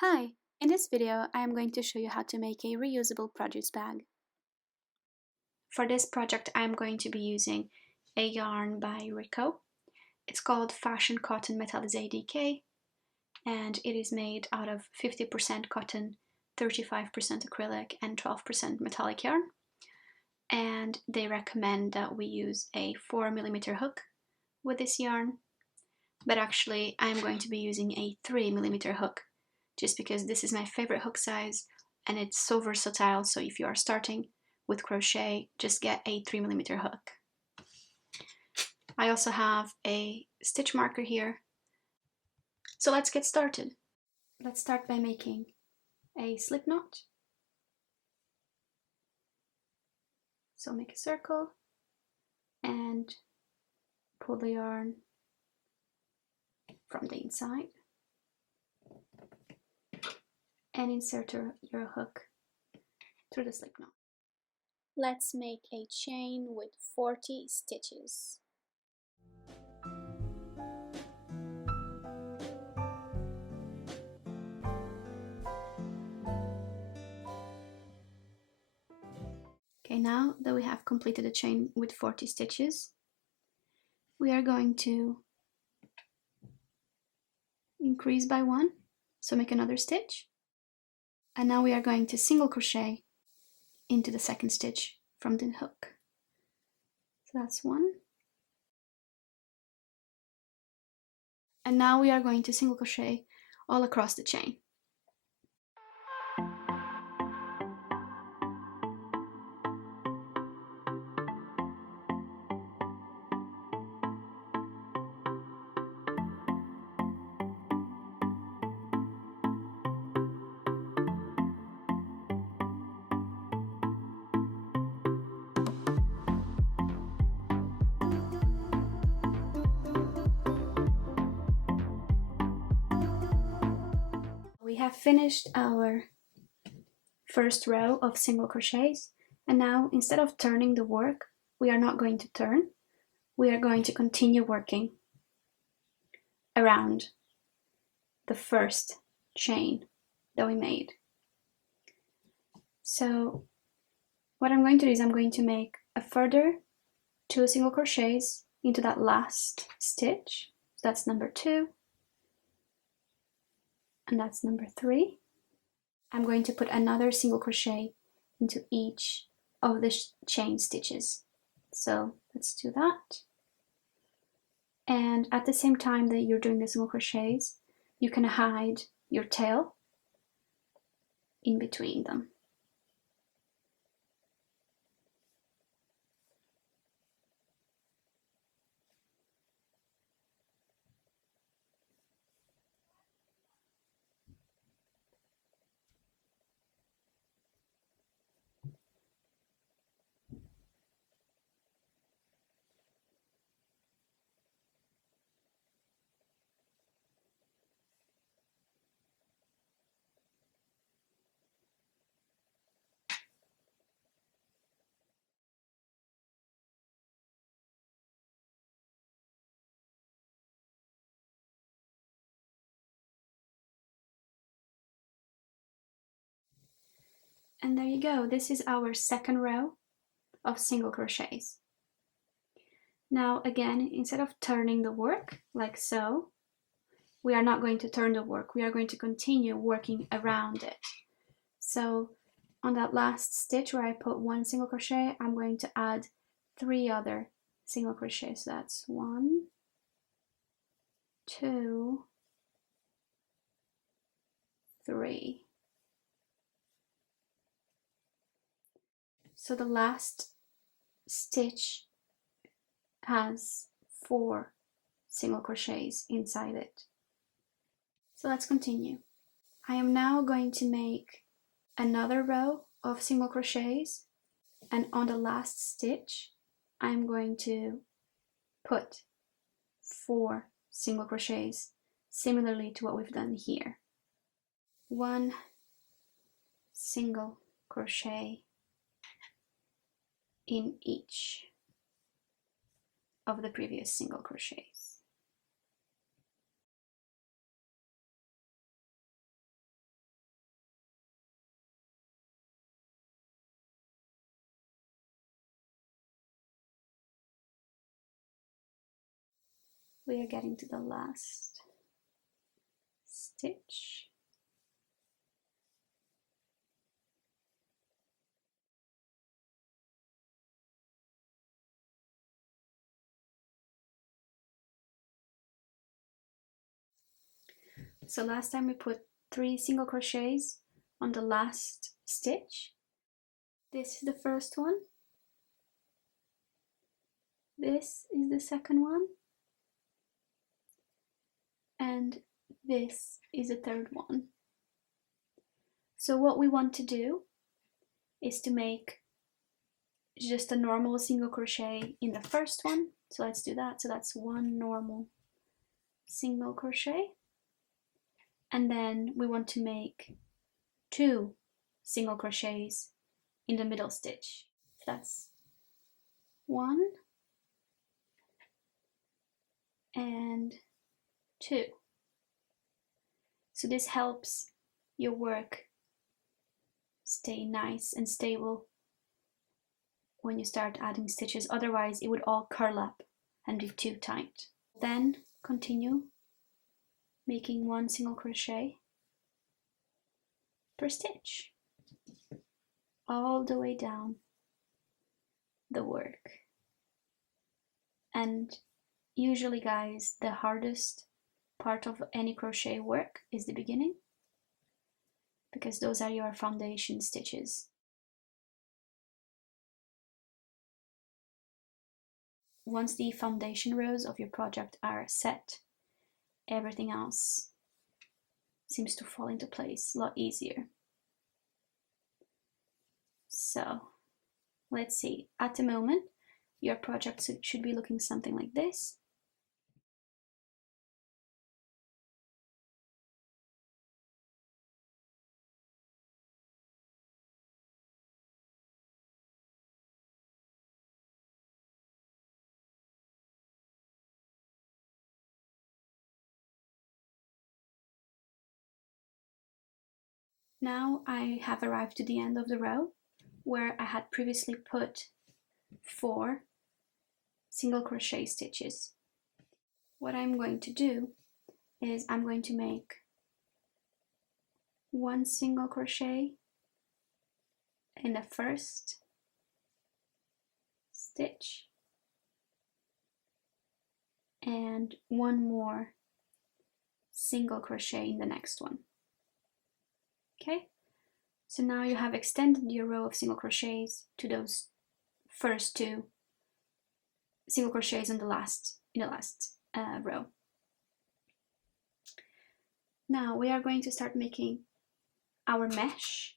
Hi! In this video, I am going to show you how to make a reusable produce bag. For this project, I am going to be using a yarn by Rico. It's called Fashion Cotton Metallizé DK, and it is made out of 50% cotton, 35% acrylic, and 12% metallic yarn. And they recommend that we use a 4mm hook with this yarn, but actually I am going to be using a 3mm hook, just because this is my favorite hook size and it's so versatile. So if you are starting with crochet, just get a 3mm hook. I also have a stitch marker here. So let's get started. Let's start by making a slip knot. So make a circle and pull the yarn from the inside and insert your hook through the slip knot. Let's make a chain with 40 stitches. Okay, now that we have completed a chain with 40 stitches, we are going to increase by 1, so make another stitch. And now we are going to single crochet into the second stitch from the hook. So that's 1. And now we are going to single crochet all across the chain. We have finished our first row of single crochets, and now instead of turning the work, we are not going to turn. We are going to continue working around the first chain that we made. So what I'm going to do is I'm going to make a further 2 single crochets into that last stitch. So that's number 2, and that's number 3. I'm going to put another single crochet into each of the chain stitches. So let's do that. And at the same time that you're doing the single crochets, you can hide your tail in between them. And there you go, this is our second row of single crochets. Now again, instead of turning the work like so, we are not going to turn the work, we are going to continue working around it. So on that last stitch where I put 1 single crochet, I'm going to add 3 other single crochets. So that's 1, 2, 3. So the last stitch has 4 single crochets inside it. So let's continue. I am now going to make another row of single crochets, and on the last stitch I'm going to put 4 single crochets, similarly to what we've done here. 1 single crochet in each of the previous single crochets. we are getting to the last stitch. So last time we put 3 single crochets on the last stitch. This is the first one. This is the second one. And this is the third one. So what we want to do is to make just a normal single crochet in the first one. So let's do that. So that's 1 normal single crochet. And then we want to make 2 single crochets in the middle stitch. That's 1 and 2. So this helps your work stay nice and stable when you start adding stitches, otherwise it would all curl up and be too tight. Then continue making 1 single crochet per stitch all the way down the work. And usually, guys, the hardest part of any crochet work is the beginning, because those are your foundation stitches. Once the foundation rows of your project are set, everything else seems to fall into place a lot easier. So let's see, at the moment your project should be looking something like this. Now I have arrived to the end of the row where I had previously put 4 single crochet stitches. What I'm going to do is I'm going to make 1 single crochet in the first stitch and 1 more single crochet in the next one. Okay, so now you have extended your row of single crochets to those first 2 single crochets in the last row. Now we are going to start making our mesh